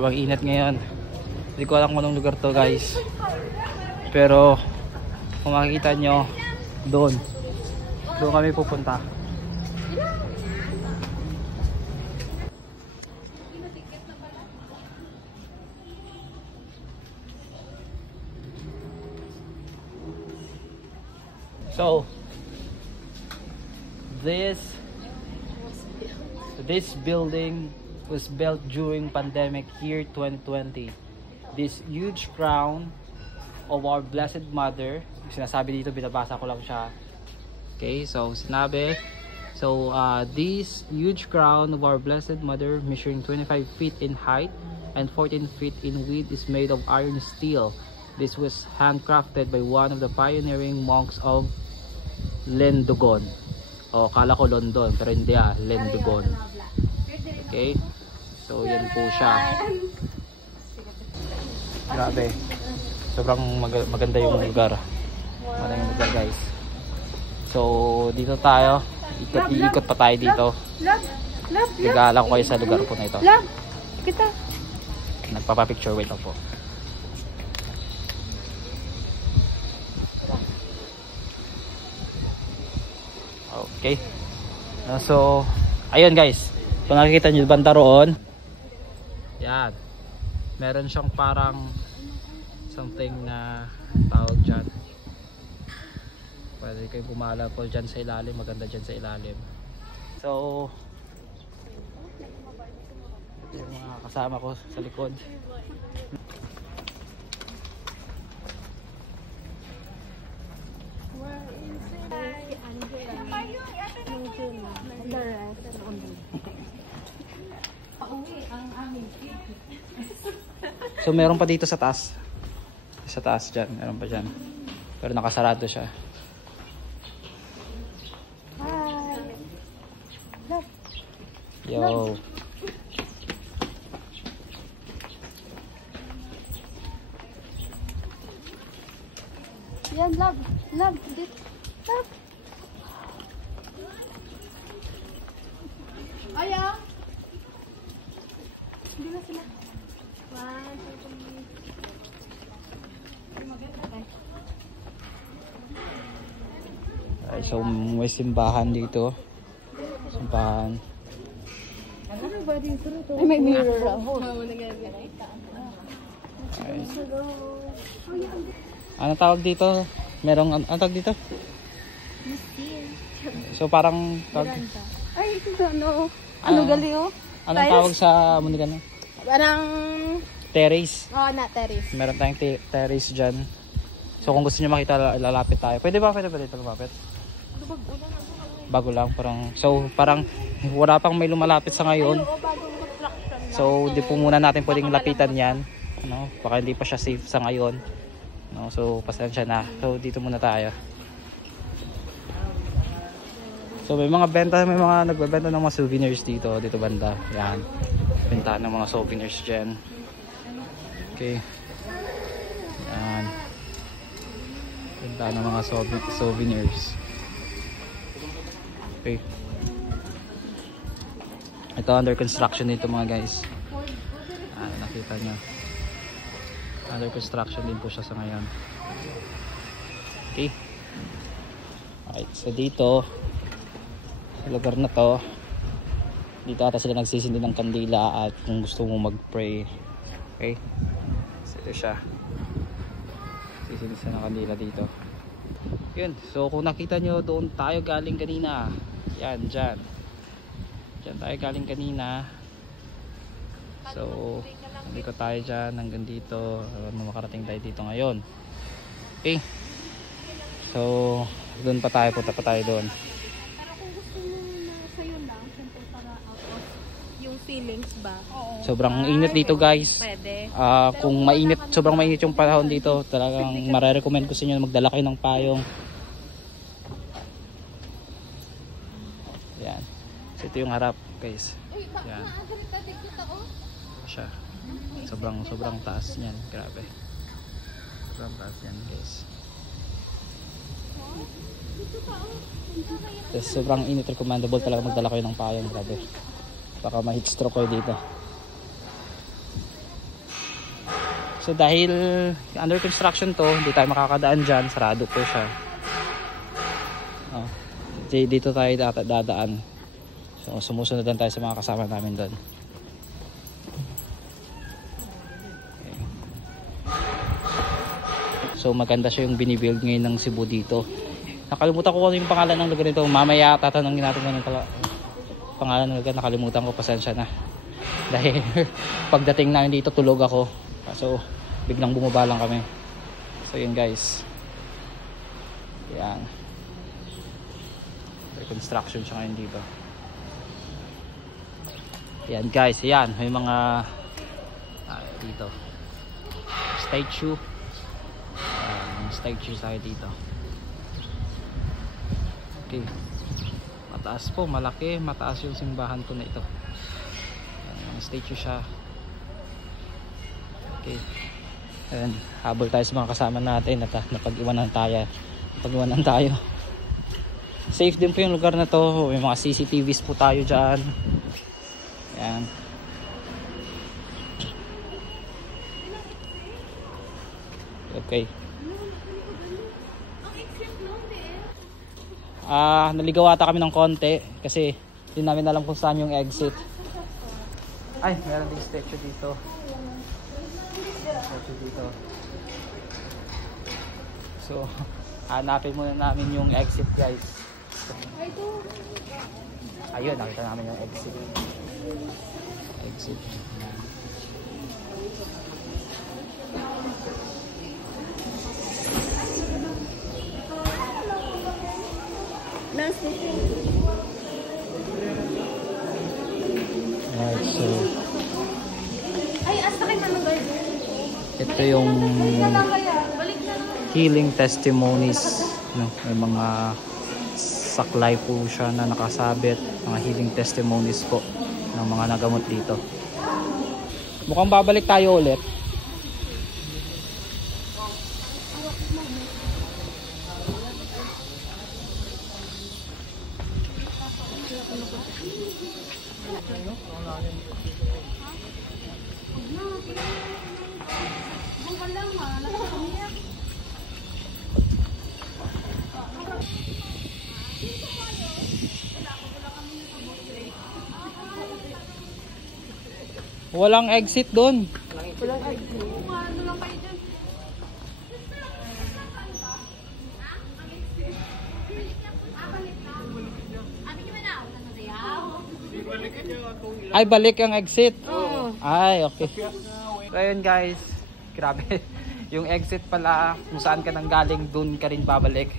Sobrang init ngayon. Hindi ko alam kung anong lugar to guys. Pero kung makikita nyo, doon kami pupunta. So this building was built during pandemic year 2020. This huge crown of our Blessed Mother, sinasabi dito, binabasa ko lang siya. Okay, so sinabi, this huge crown of our Blessed Mother, measuring 25 feet in height and 14 feet in width, is made of iron steel. This was handcrafted by one of the pioneering monks of Lendogon. O, kala ko London, pero hindi Lendogon. Okay, so yan po siya. Grabe, sobrang maganda yung lugar. Maganda yung lugar guys. So dito tayo, iikot pa tayo dito. Igala ko kayo sa lugar po na ito. Nagpapapicture, wait lang po. Okay, so ayun guys, kung nakikita nyo banda roon, yan, meron siyang parang something na tawag dyan. Pwede kayo pumala po dyan sa ilalim, maganda dyan sa ilalim. So yung mga kasama ko sa likod. So meron pa dito sa taas. Sa taas dyan, meron pa dyan. Pero nakasarado siya. Yo. Yan, love. Dito. Love. Ayaw. Hindi na sila. 1, 2, 3. Ay, so may simbahan dito. Simbahan. Ay, may mirror ako. Okay. Ano tawag dito? Merong ano tawag dito? So parang tawag. Ay, ito ano? Ano gali oh? Anong tawag sa Mundigan? Parang terrace. Oh, na terrace. Meron tayong terrace dyan. So kung gusto niyo makita, lalapit tayo. Pwede ba dito lumapit? Bago lang parang. So parang wala pang may lumalapit sa ngayon. So di po muna natin pwedeng lapitan yan. No? Baka hindi pa siya safe sa ngayon. No? So pasensya na. So dito muna tayo. So may mga nagbebenta ng mga souvenirs dito banda. Yan. Benta ng mga souvenirs diyan. Okay. Yan. Benta ng mga souvenirs. Okay. Ito under construction dito mga guys. Nakita nyo. Under construction din po siya sa ngayon. Okay. Alright, so dito sa lugar na to, dito ata sila nagsisindi ng kandila at kung gusto mo mag-pray. Okay. So ito siya. Sisindi sila ng kandila dito. Yun. So kung nakita nyo, doon tayo galing kanina. Yan, dyan. Dyan tayo galing kanina. So dito tayo dyan hanggang dito. Makarating tayo dito ngayon. Okay. So doon pa tayo, punta pa tayo doon. Pero kung gusto mo na sa'yo lang, simple para out of yung feelings ba? Oo. Sobrang init dito guys. Pwede. Kung mainit, sobrang mainit yung panahon dito, talagang mare-recommend ko sa inyo na magdala kayo ng payong. Yan. So ito yung harap guys. Yan. Siya. Sobrang taas niyan, grabe. Sobrang taas yan guys. Tapos sobrang init, recommendable talaga magdala kayo ng payong, grabe. Baka ma-heat stroke kayo dito. So dahil under construction to, hindi tayo makakadaan dyan, sarado po siya. Oh, dito tayo dadaan. So sumusunod lang tayo sa mga kasama namin doon. Okay. So maganda siya yung binibuild ngayon ng Cebu dito. Nakalimutan ko yung pangalan ng lugar nito. Mamaya tatanungin natin kung anong pangalan ng lugar. Nakalimutan ko, pasensya na. Dahil pagdating namin dito tulog ako. So biglang bumaba lang kami. So yun guys. Yan. Reconstruction siya ngayon dito. Yan guys. Yan. May mga dito. Statue. Statue tayo dito. Okay. Mataas po. Malaki. Mataas yung simbahan po na ito. Yan. Statue siya. Okay. Ayan, habol tayo sa mga kasama natin at napag-iwanan tayo. Safe din po yung lugar na to. May mga CCTVs po tayo dyan. Ayan. Okay. Naligaw ata kami ng konti kasi hindi namin alam kung saan yung exit. Ay, meron din statue dito. So hanapin muna namin yung exit guys. Ayun, nakita namin yung exit. Alright, so ito yung healing testimonies, no? May mga saklay po siya na nakasabit, mga healing testimonies po ng mga nagamot dito. Mukhang babalik tayo ulit. Walang exit doon. Walang exit. Ano lang kayo dyan? Ay, balik ang exit. Oo. Ay, okay. So ayun guys, grabe. Yung exit pala, kung saan ka nang galing, doon ka rin babalik.